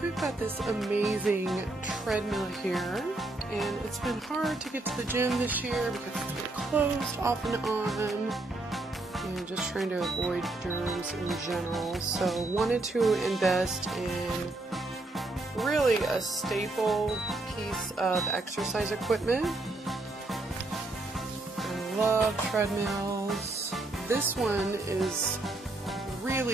I've got this amazing treadmill here, and it's been hard to get to the gym this year because it's been closed off and on, and just trying to avoid germs in general. So wanted to invest in really a staple piece of exercise equipment. I love treadmills. This one is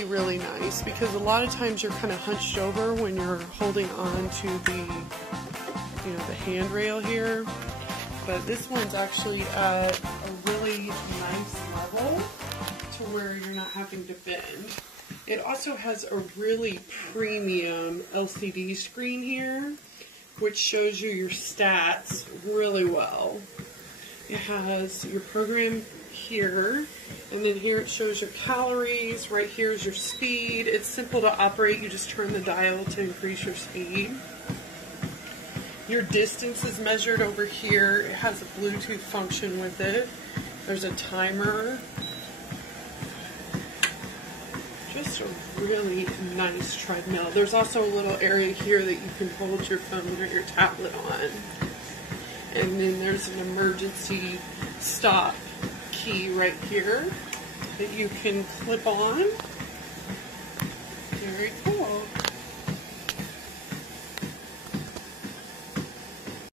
really nice because a lot of times you're kind of hunched over when you're holding on to the the handrail here, but this one's actually at a really nice level to where you're not having to bend. It also has a really premium LCD screen here, which shows you your stats really well. It has your program here, and then here it shows your calories. Right here is your speed. It's simple to operate. You just turn the dial to increase your speed. Your distance is measured over here. It has a Bluetooth function with it. There's a timer. Just a really nice treadmill. There's also a little area here that you can hold your phone or your tablet on. And then there's an emergency stop key right here that you can clip on. Very cool.